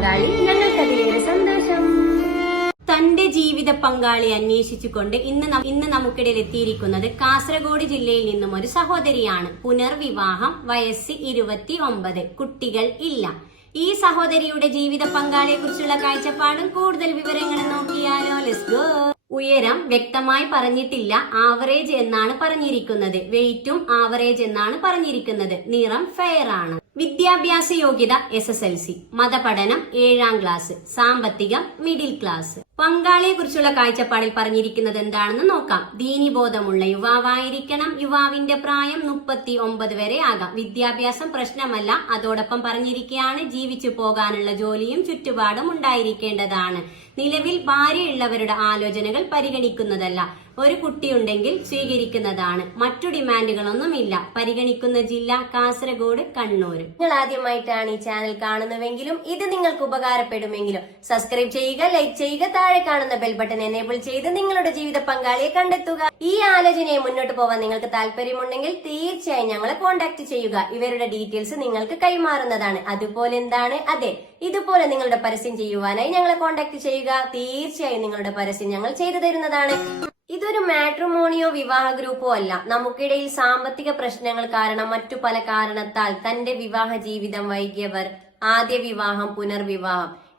പങ്കാളി ഞങ്ങൾക്കതിലേറെ സന്തോഷം. തന്റെ ജീവിത പങ്കാളി അന്വേഷിച്ചുകൊണ്ട് ഇന്ന് ഇന്ന് നമുക്കിടയിൽ എത്തിയിരിക്കുന്നത് കാസർഗോഡ് ജില്ലയിൽ നിന്നും ഒരു സഹോദരിയാണ്. പുനർവിവാഹം വയസ്സ് ഇരുപത്തി ഒമ്പത് കുട്ടികൾ ഇല്ല. ഈ സഹോദരിയുടെ ജീവിത പങ്കാളിയെ കുറിച്ചുള്ള കാഴ്ചപ്പാടും കൂടുതൽ വിവരങ്ങൾ നോക്കിയാലോ. ലെസ് ഗോ ഉയരം വ്യക്തമായി പറഞ്ഞിട്ടില്ല. ആവറേജ് എന്നാണ് പറഞ്ഞിരിക്കുന്നത്. വെയിറ്റും ആവറേജ് എന്നാണ് പറഞ്ഞിരിക്കുന്നത്. നിറം ഫെയർ ആണ്. വിദ്യാഭ്യാസ യോഗ്യത എസ് എസ് എൽ സി മതപഠനം ഏഴാം ക്ലാസ് സാമ്പത്തികം മിഡിൽ ക്ലാസ് പങ്കാളിയെ കുറിച്ചുള്ള കാഴ്ചപ്പാടിൽ പറഞ്ഞിരിക്കുന്നത് എന്താണെന്ന് നോക്കാം. ദീനിബോധമുള്ള യുവാവായിരിക്കണം. യുവാവിന്റെ പ്രായം മുപ്പത്തി ഒമ്പത് വരെ ആകാം. വിദ്യാഭ്യാസം പ്രശ്നമല്ല. അതോടൊപ്പം പറഞ്ഞിരിക്കുകയാണ് ജീവിച്ചു പോകാനുള്ള ജോലിയും ചുറ്റുപാടും ഉണ്ടായിരിക്കേണ്ടതാണ്. നിലവിൽ ഭാര്യയുള്ളവരുടെ ആലോചനകൾ പരിഗണിക്കുന്നതല്ല. ഒരു കുട്ടിയുണ്ടെങ്കിൽ സ്വീകരിക്കുന്നതാണ്. മറ്റു ഡിമാൻഡുകളൊന്നുമില്ല. പരിഗണിക്കുന്ന ജില്ല കാസർഗോഡ് കണ്ണൂർ നിങ്ങൾ ആദ്യമായിട്ടാണ് ഈ ചാനൽ കാണുന്നതെങ്കിലും ഇത് നിങ്ങൾക്ക് ഉപകാരപ്പെടുമെങ്കിലും സബ്സ്ക്രൈബ് ചെയ്യുക ലൈക്ക് ചെയ്യുക താഴെ കാണുന്ന ബെൽ ബട്ടൺ എനേബിൾ ചെയ്ത് നിങ്ങളുടെ ജീവിത പങ്കാളിയെ കണ്ടെത്തുക. ഈ ആലോചനയെ മുന്നോട്ട് പോവാൻ നിങ്ങൾക്ക് താല്പര്യമുണ്ടെങ്കിൽ തീർച്ചയായും ഞങ്ങളെ കോൺടാക്ട് ചെയ്യുക. ഇവരുടെ ഡീറ്റെയിൽസ് നിങ്ങൾക്ക് കൈമാറുന്നതാണ്. അതുപോലെ എന്താണ്? അതെ ഇതുപോലെ നിങ്ങളുടെ പരസ്യം ചെയ്യുവാനായി ഞങ്ങളെ കോൺടാക്ട് ചെയ്യുക. തീർച്ചയായും നിങ്ങളുടെ പരസ്യം ഞങ്ങൾ ചെയ്തു തരുന്നതാണ്. ഇതൊരു മാട്രിമോണിയോ വിവാഹ ഗ്രൂപ്പോ അല്ല. നമുക്കിടയിൽ സാമ്പത്തിക പ്രശ്നങ്ങൾ കാരണം മറ്റു പല കാരണത്താൽ തന്റെ വിവാഹ ജീവിതം വൈകിയവർ ആദ്യ വിവാഹം പുനർവിവാഹം.